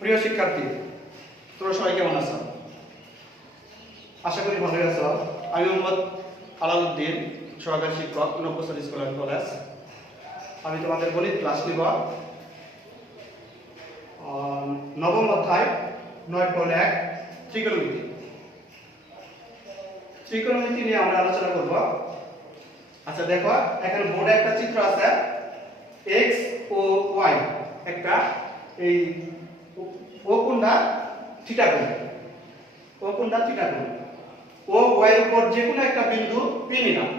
প্রিয় শিক্ষার্থী, তোমরা সবাই কেমন আছো? আশা করি ভালোই আছো। আমি মোহাম্মদ আলাউদ্দিন, সহকারী শিক্ষক, নব্বসর স্কুল অ্যান্ড কলেজ। আমি তোমাদের গণিত ক্লাস নিব। নবম অধ্যায় 9.1 ত্রিকোণমিতি। ত্রিকোণমিতি নিয়ে আমরা আলোচনা করব। আচ্ছা দেখো, এখানে বোর্ডে একটা চিত্র আছে, x ও y, একটা এই ও কোণটা থিটা কোণ, ও কোণটা থিটা কোণ। ও y এর উপর যে কোনো একটা বিন্দু p নিলাম,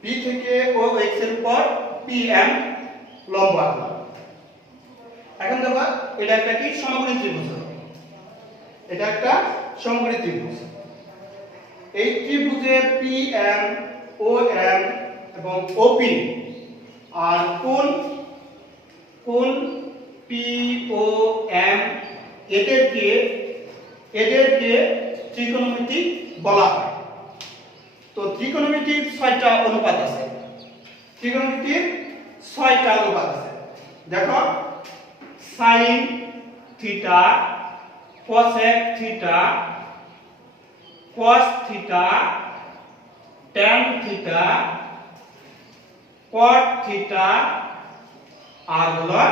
p থেকে ও x এর উপর pm লম্ব আঁকলাম। এখন দেখো, এটা একটা কি সমকোণী ত্রিভুজ। এটা একটা সমকোণী ত্রিভুজ। এই ত্রিভুজের pm om এবং op আর কোণ POM এদেরকে ত্রিকোণমিতি বলা হয়। তো ত্রিকোণমিতির 6টা অনুপাত আছে। ত্রিকোণমিতির 6টা অনুপাত আছে। দেখো, sin theta, cosec theta, cos theta, tan theta, cot theta আর হলো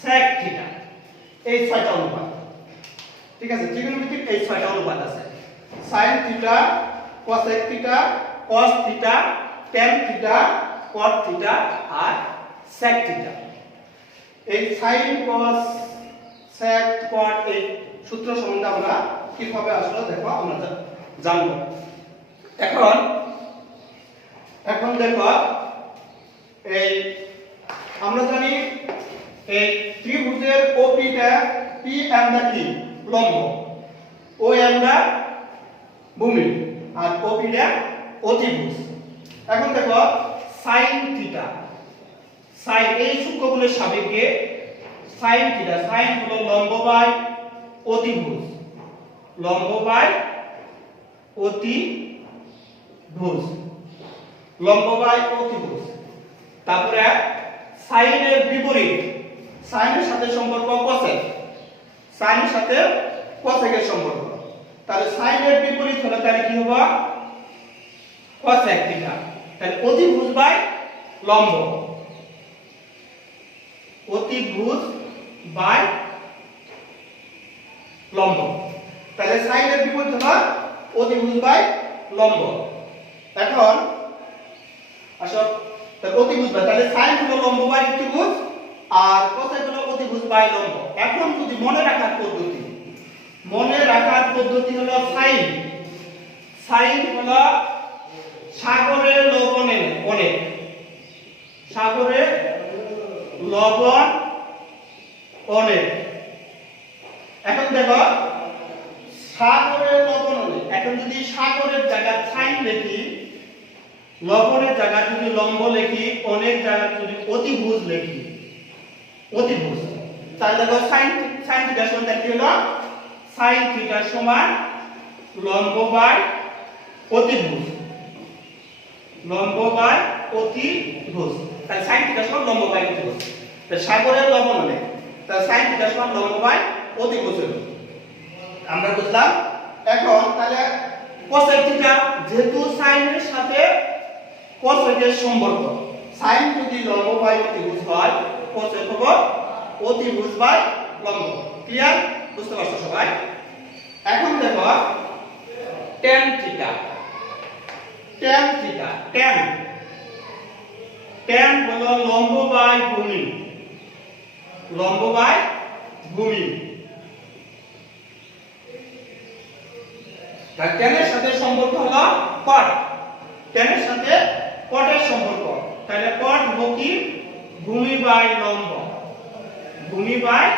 sec থিটা। এই 6টা অনুপাত, ঠিক আছে? ত্রিকোণমিতির এই 6টা অনুপাত আছে। sin theta, cosec theta, cos theta, tan theta, cot theta আর sec থিটা। এই sin cos sec cot এই সূত্র সম্বন্ধে আমরা কিভাবে আসলে দেখো আমরা জানব। এখন দেখো, এই আমরা জানি এই ত্রিভুজের ওপিটা pm টা কি লম্ব, om টা ভূমি আর op টা অতিভুজ। এখন দেখো, sin থিটা, sin এই সূত্রগুলোর সাপেক্ষে sin থিটা, sin হলো লম্ব বাই অতিভুজ, লম্ব বাই অতিভুজ, লম্ব বাই অতিভুজ। তারপরে sin এর বিপরীত, sin এর সাথে সম্পর্ক cosec, sin এর সাথে cosec এর সম্পর্ক। তাহলে sin এর বিপরীত হলো তাহলে কি হবে? cosec theta. তাহলে অতিভুজ বাই লম্ব, অতিভুজ বাই লম্ব। তাহলে sin এর বিপরীত হলো অতিভুজ বাই লম্ব। এখন আসো, তাহলে অতিভুজ বাই, তাহলে sin হলো লম্ব বাই অতিভুজ আর cosec হলো অতিভুজ বাই লম্ব। এখন যদি মনে রাখার পদ্ধতি হলো sin হলো সাগরে লবণের অনেক, সাগরে লবণ অনেক। এখন দেখো, সাগরের লবণ অনেক। এখন যদি সাগরের জায়গা sin লিখি, লবণের জায়গা যদি লম্ব লিখি, অনেক জায়গা যদি অতিভুজ লিখি, অতিভুজ, তাহলে দেখো sin থিটা সমান কি হলো? sin থিটা সমান লম্ব বাই অতিভুজ, লম্ব বাই অতিভুজ। তাহলে sin থিটা সমান লম্ব বাই অতিভুজ। তাহলে সাগরের লবণ অনেক, তাহলে sin থিটা সমান লম্ব বাই অতিভুজ হলো, আমরা বুঝলাম। এখন তাহলে cosec থিটা, যেহেতু sin এর সাথে cosec এর সম্পর্ক, sin যদি লম্ব বাই অতিভুজ হয়, cosec হবে অতিভুজ বাই লম্ব। ক্লিয়ার? বুঝতে পারছো সবাই? এখন দেখো, tan theta, tan theta, tan হলো লম্ব বাই ভূমি, লম্ব বাই ভূমি। তার tan এর সাথে সম্পর্ক হলো cot, tan এর সাথে cot এর সম্পর্ক। তাহলে cot হলো কি? ভূমি বাই লম্ব, ভূমি বাই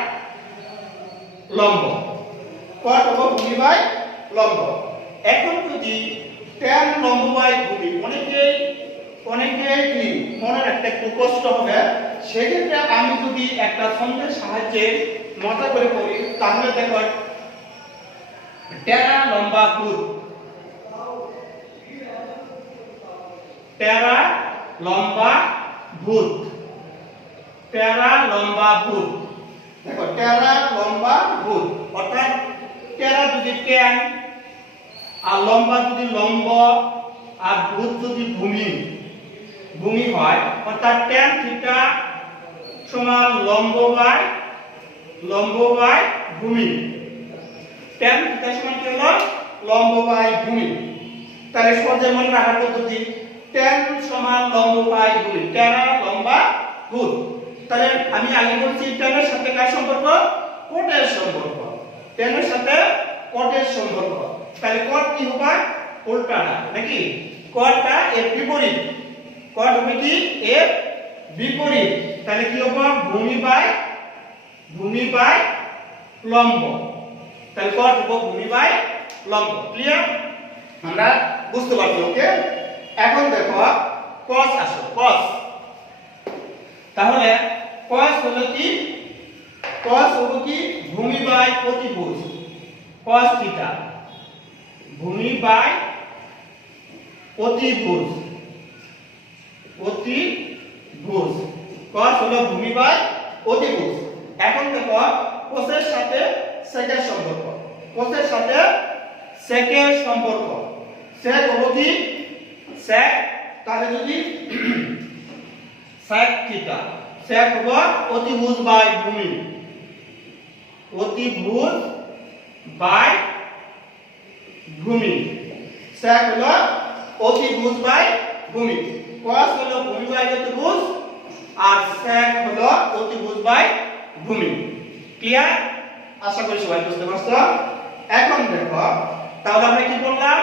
লম্ব, cot হলো ভূমি বাই লম্ব। এখন যদি tan লম্ব বাই ভূমি, অনেকেই কি মনে রাখতে একটু কষ্ট হবে, সেক্ষেত্রে আমি যদি একটা ছন্দের সাহায্যে মজা করে করি, তাহলে দেখো, টেরা লম্বা ভূত, টেরা লম্বা ভূত, টেরা লম্বা ভূত। দেখো টেরা লম্বা ভুজ, অর্থাৎ টেরা যদি ট্যান আর লম্বা যদি লম্ব আর ভুজ যদি ভূমি ভূমি হয়, অর্থাৎ ট্যান থিটা সমান লম্ব বাই ভূমি। ট্যান থিটা সমান কি হলো? লম্ব বাই ভূমি। তাহলে সহজে মনে রাখার পদ্ধতি, ট্যান সমান লম্ব বাই ভূমি, টেরা লম্বা ভুজ। তাহলে আমি আগে বলছি ট্যানের সাথে কার সম্পর্ক? কোটের সম্পর্ক। ট্যানের সাথে কোটের সম্পর্ক। তাহলে কোট কি হবে? উল্টাটা নাকি? কোটটা এর বিপরীত। কোট হবে কি? এর বিপরীত। তাহলে কি হবে? ভূমি বাই লম্ব। তাহলে কোট হবে ভূমি বাই লম্ব। ক্লিয়ার? আমরা বুঝতে পারছি। ওকে, এখন দেখো cos আসো, cos। তাহলে cos হলো কি? cos হলো কি? ভূমি বাই অতিভুজ, cos থিটা। ভূমি বাই অতিভুজ, cos হলো ভূমি বাই অতিভুজ। এখন দেখো cos এর সাথে sec এর সম্পর্ক, cos এর সাথে sec এর সম্পর্ক। sec হলো কি? sec, তাহলে যদি sec থিটা, sec হলো অতিভুজ বাই ভূমি, অতিভুজ বাই ভূমি। sec হলো অতিভুজ বাই ভূমি, cos হলো ভূমি বাই অতিভুজ, আর sec হলো অতিভুজ বাই ভূমি। ক্লিয়ার? আশা করি সবাই বুঝতে পারছো। এখন দেখো তাহলে আমরা কি বললাম?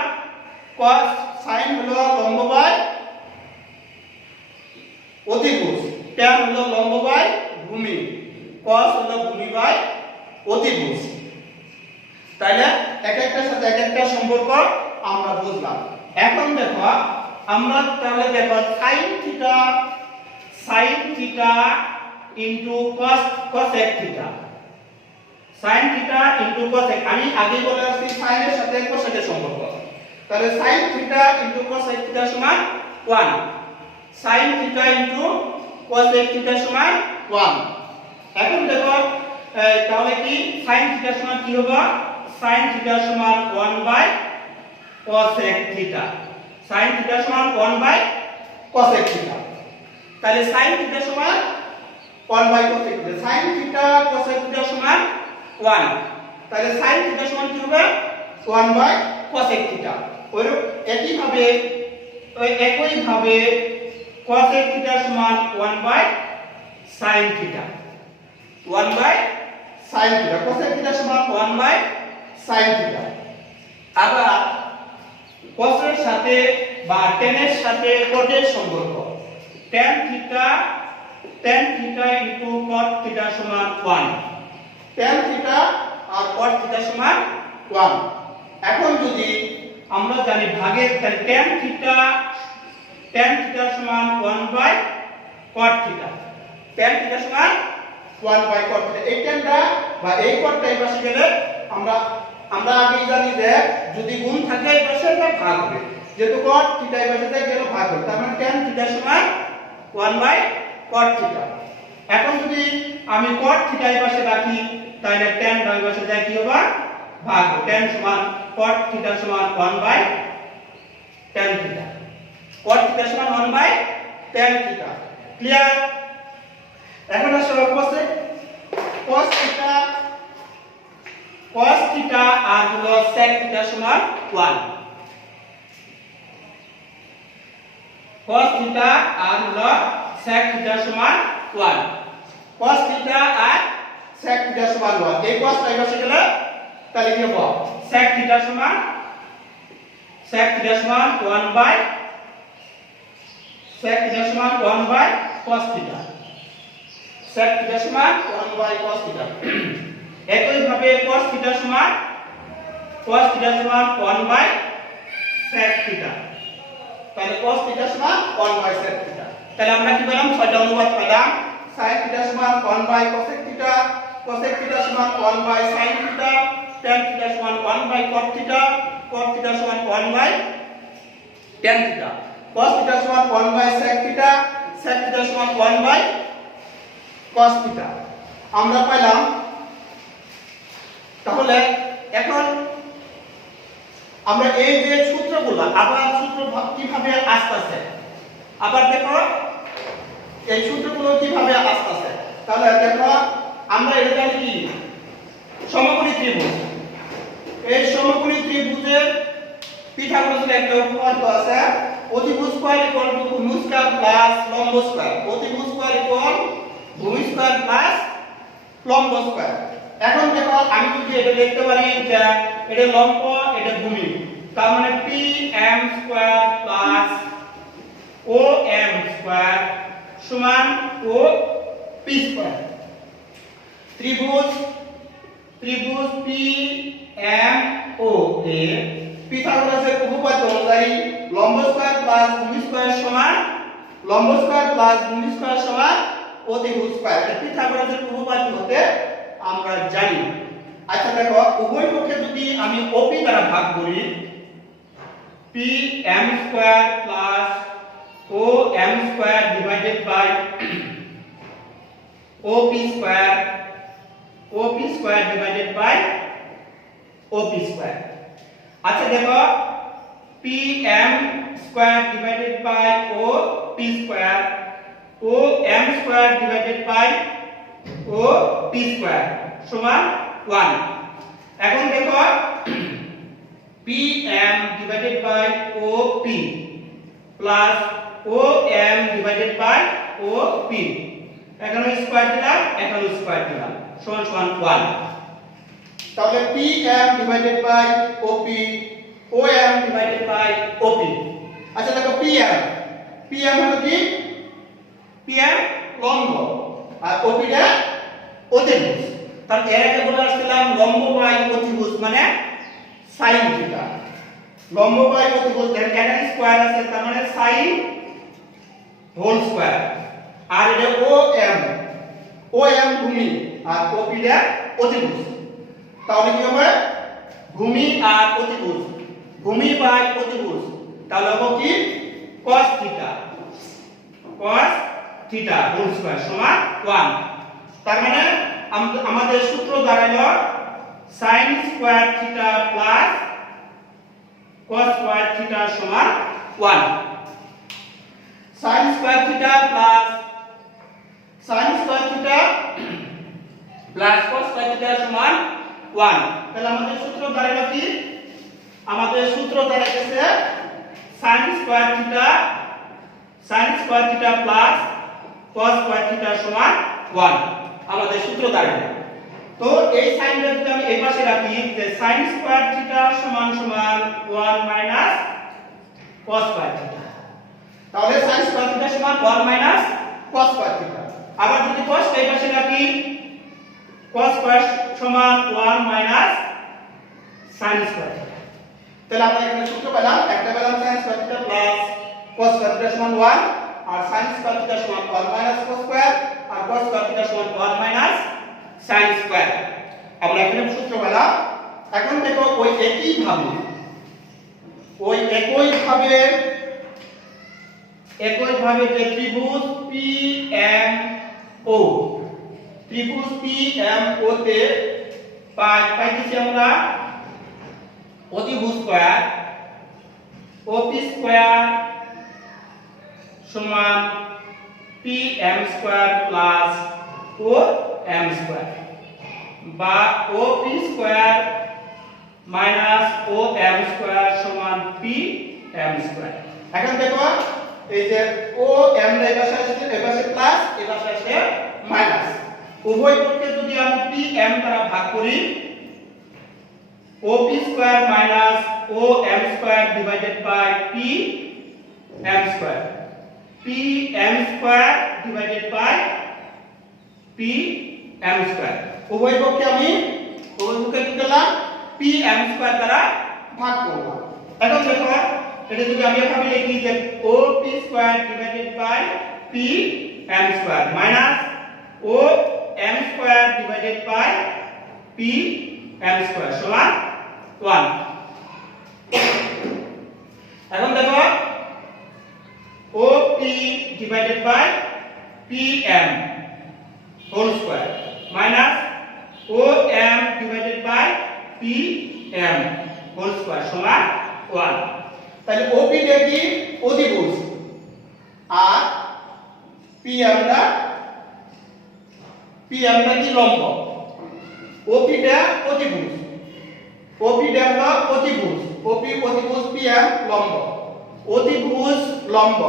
cos sin হলো লম্ব বাই অতিভুজ, tan হলো লম্ব বাই ভূমি, cos হলো ভূমি বাই অতিভুজ। তাইলে এক একটার সাথে এক একটা সম্পর্ক আমরা বুঝলাম। এখন দেখো আমরা তাহলে দেখো sin theta into cosec theta, sin theta into cosec। আমি আগে বলে আসছি sin এর সাথে cosec এর সম্পর্ক। তাহলে sin theta into cosec theta সমান 1, sin theta into cosec theta সমান 1। এখন দেখো তাহলে কি sin থিটা সমান কি হবে? sin থিটা সমান 1 by cosec theta, sin theta সমান 1 বাই cosec থিটা। তাহলে sin থিটা সমান 1 by cosec theta, sin theta cosec theta সমান 1। তাহলে sin থিটা সমান কি হবে? 1 বাই cosec থিটা। একইভাবে cosec থিটা সমান 1 by sin theta, 1 by sin theta, cosec theta সমান 1 বাই sin থিটা। আবার cos এর সাথে বা tan এর সাথে cot এর সম্পর্ক, tan theta into cot theta সমান 1, tan থিটা আর cot থিটা সমান 1। এখন যদি আমরা জানি ভাগের, তাহলে tan থিটা সমান 1 by cot theta, tan theta সমান 1 বাই cot থিটা। এই tanটা বা এই cotটা এই পাশে গেলে আমরা আগেই জানি যে যদি গুণ থাকে এই পাশে তাহলে ভাগ হবে, যেহেতু cot থিটা এই পাশে গেলে ভাগ হবে, তার মানে tan থিটা সমান 1 বাই cot থিটা। এখন যদি আমি cot থিটা এই পাশে রাখি তাহলে tan এই পাশে যায় কি হবে? ভাগ হবে। tan সমান cot থিটা সমান 1 by tan theta, cot theta সমান 1 বাই tan থিটা। ক্লিয়ার? এখন আসো cos থিটা আর হলো sec থিটা সমান 1, cos থিটা আর হলো sec থিটা সমান 1, cos থিটা আর sec থিটা সমান 1। এই cos টাই বসে গেল, তাহলে কি হবে? sec থিটা সমান 1 by cos theta, sec theta সমান 1 বাই cos থিটা। একইভাবে cos থিটা সমান 1 বাই sec থিটা, তাহলে cos থিটা সমান 1 বাই sec থিটা। তাহলে আমরা কি পেলাম? 6টা অনুপাত পেলাম। sin থিটা সমান 1 by cosec theta, cosec theta সমান 1 by sin theta, tan theta সমান 1 by cot theta, cot theta সমান 1 by tan theta, cos theta সমান 1 by sec theta, sec theta সমান 1 বাই cos থিটা। আমরা পাইলাম। তাহলে এখন আমরা এই যে সূত্রগুলো আবার সূত্র কিভাবে আসতেছে, আবার দেখো এই সূত্রগুলো কিভাবে আসতেছে। তাহলে দেখো আমরা এটা জানি কি সমকোণী ত্রিভুজ। এই সমকোণী ত্রিভুজের পিথাগোরাসের একটা উপপাদ্য আছে, অতিভুজ স্কয়ার ইকুয়াল টু ভূমি স্কয়ার প্লাস লম্ব স্কয়ার। অতিভুজ স্কয়ার ইকুয়াল ভূমি স্কয়ার প্লাস লম্ব স্কয়ার। এখন দেখো আমি যদি এটা লিখতে পারি যে এটা লম্ব এটা ভূমি, তার মানে pm square plus om square সমান op স্কয়ার। ত্রিভুজ PMOA পিথাগোরাসের উপপাদ্য অনুযায়ী লম্ব স্কয়ার প্লাস ভূমি স্কয়ার সমান লম্ব স্কয়ার প্লাস ভূমি স্কয়ার সমান অতিভুজ স্কয়ার। এটা পিথাগোরাসের উপপাদ্য হতে আমরা জানি। আচ্ছা দেখো উভয় পক্ষে যদি আমি OP দ্বারা ভাগ করি, PM square plus OM square divided by OP square divided by OP square. আচ্ছা দেখো PM square divided by OP square OM square divided by OP square সমান 1। এখন দেখো PM divided by OP plus OM divided by OP, এখানে square দিলাম এখানে square দিলাম সমান সমান 1। তাহলে PM divided by OP OM divided by OP। আচ্ছা দেখো PM হলো কি PM লম্ব আর OP টা অতিভুজ। তাহলে এর আগে বলে আসছিলাম লম্ব বাই অতিভুজ মানে sin থিটা। লম্ব বাই অতিভুজ এখানে স্কয়ার আছে তার মানে sin হোল স্কয়ার। আর এটা OM ভূমি আর OP টা অতিভুজ। তাহলে কি হবে ভূমি আর অতিভুজ, ভূমি বাই অতিভুজ, তাহলে হবে কি cos থিটা হোল স্কয়ার সমান 1। তার মানে আমাদের সূত্র দাঁড়ালো sin square theta plus cos square theta সমান 1। sin square theta plus cos square theta সমান 1। তাহলে আমাদের সূত্র দাঁড়ালো কি, আমাদের সূত্র দাঁড়াইছে sin square theta plus cos square theta সমান 1 আমাদের সূত্র দাঁড়ালো। তো এই সাইনটা যদি আমি এই পাশে রাখি যে sin স্কয়ার থিটা সমান সমান 1 মাইনাস cos স্কয়ার থিটা, তাহলে sin স্কয়ার থিটা সমান 1 মাইনাস cos স্কয়ার থিটা। আবার যদি cos এই পাশে রাখি cos স্কয়ার সমান 1 মাইনাস sin স্কয়ার থিটা। তাহলে আমরা এখানে সূত্র পেলাম, একটা পেলাম sin square theta plus cos square theta সমান 1 আর sin স্কয়ার থিটা সমান 1 মাইনাস cos স্কয়ার আর cos স্কয়ার থিটা সমান 1 মাইনাস sin স্কয়ার। আমরা এখানে সূত্র পেলাম। এখন দেখো ওই একই ভাবে যে ত্রিভুজ PMO তে পাইতেছি আমরা অতিভুজ স্কয়ার OP স্কয়ার সমান PM square plus OM square বা OP square minus OM square সমান PM স্কয়ার। এখন দেখো এই যে OM এর পাশে আছে এই পাশে প্লাস এই পাশে আছে মাইনাস, উভয় পক্ষে যদি আমি PM দ্বারা ভাগ করি OP square minus OM square divided by PM square, PM square divided by PM square. উভয় পক্ষে কি করলাম PM স্কয়ার দ্বারা ভাগ করলাম। এখন দেখো এটা যদি আমি এভাবে লিখি যে OP square divided by PM square minus OM square divided by PM square সমান 1। এখন দেখো OP divided by PM whole square minus OM divided by PM whole square সমান 1। তাহলে OP টা কি অধিভুজ আর PM টা কি লম্ব। OP টা অধিভুজ, OP টা হলো অধিভুজ, OP অধিভুজ, PM লম্ব। অধিভুজ লম্ব,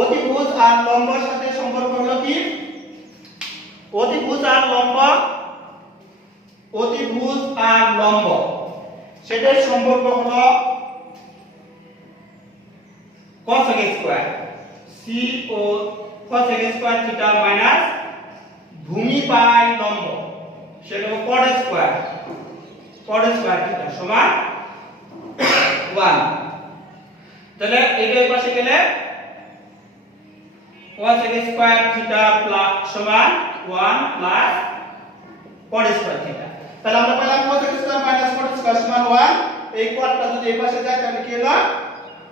অধিভুজ আর লম্বের সাথে সম্পর্ক হলো কি? অধিভুজ আর লম্ব, অধিভুজ আর লম্ব সেটার সম্পর্ক হলো cosec square, CO cosec square theta minus ভূমি বাই লম্ব সেটা হলো cot স্কয়ার, থিটা সমান 1। তাহলে এই পাশে গেলে cosec স্কয়ার থিটা প্লাস সমান 1 প্লাস cot স্কয়ার থিটা। তাহলে আমরা পেলাম cosec square minus cot square সমান 1। এই cotটা যদি এই পাশে যায় তাহলে কি হলো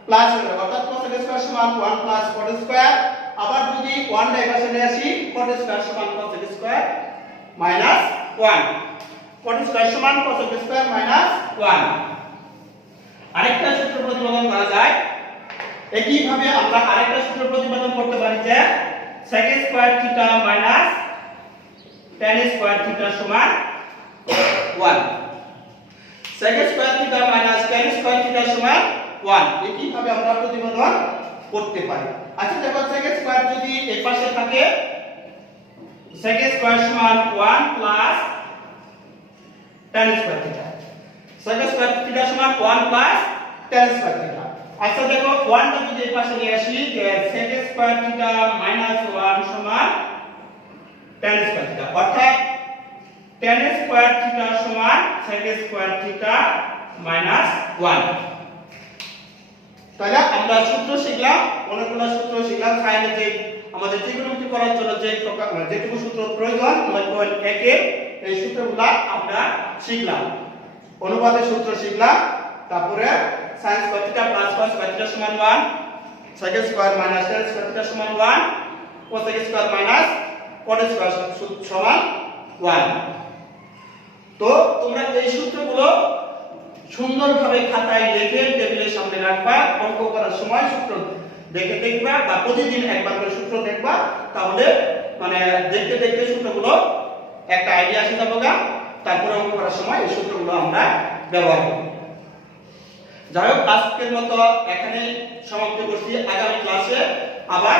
প্লাস হলো, অর্থাৎ cosec স্কয়ার সমান 1 প্লাস cot স্কয়ার। আবার যদি 1 টা এই পাশে নিয়ে আসি cot স্কয়ার সমান cosec square minus 1, cot square সমান cosec স্কয়ার মাইনাস 1। আরেকটা সূত্র প্রতিপাদন করা যায়, একই ভাবে আমরা আরেকটা সূত্র প্রতিপাদন করতে পারি যে sec square theta minus tan square theta সমান 1, sec square theta minus tan square theta সমান 1। একই ভাবে আমরা প্রতিপাদন করতে পারি। আচ্ছা দেখো sec স্কয়ার যদি এই পাশে থাকে sec স্কয়ার সমান 1 plus tan square theta, sec square theta সমান 1 প্লাস tan স্কয়ার থিটা। আচ্ছা দেখো 1 টা যদি এই পাশে নিয়ে আসি যে sec স্কয়ার থিটা মাইনাস 1 সমান tan স্কয়ার থিটা, অর্থাৎ tan স্কয়ার থিটা সমান sec স্কয়ার থিটা মাইনাস 1। তাহলে আমরা সূত্র শিখলাম, অনেকগুলো সূত্র শিখলাম। সাইনে যে আমাদের ত্রিকোণমিতি করার জন্য যেটুকু সূত্র প্রয়োজন আমরা একের এই সূত্রগুলো আমরা শিখলাম। অনুপাতের সূত্র শিখলাম, তারপরে sin square theta plus cos square theta সমান 1, sec square minus tan square theta সমান 1, cosec square minus cot square সমান 1। তো তোমরা এই সূত্রগুলো সুন্দরভাবে খাতায় লিখে টেবিলের সামনে রাখবা, অঙ্ক করার সময় সূত্র দেখে দেখবা বা প্রতিদিন একবার করে সূত্র দেখবা, তাহলে মানে দেখতে দেখতে সূত্রগুলো একটা আইডিয়া আসে যাবে, তারপরে অঙ্ক করার সময় এই সূত্রগুলো আমরা ব্যবহার করব। যাই হোক আজকের মতো এখানে সমাপ্ত করছি। আগামী ক্লাসে আবার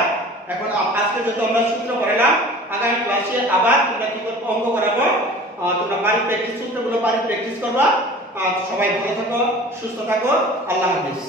এখন আজকে যত আমরা সূত্র পড়ালাম, আগামী ক্লাসে আবার তোমরা কি করবে অঙ্ক করাবো, তোমরা বাড়ি প্র্যাকটিস সূত্রগুলো বাড়ি প্র্যাকটিস করবা। সবাই ভালো থাকো, সুস্থ থাকো, আল্লাহ হাফেজ।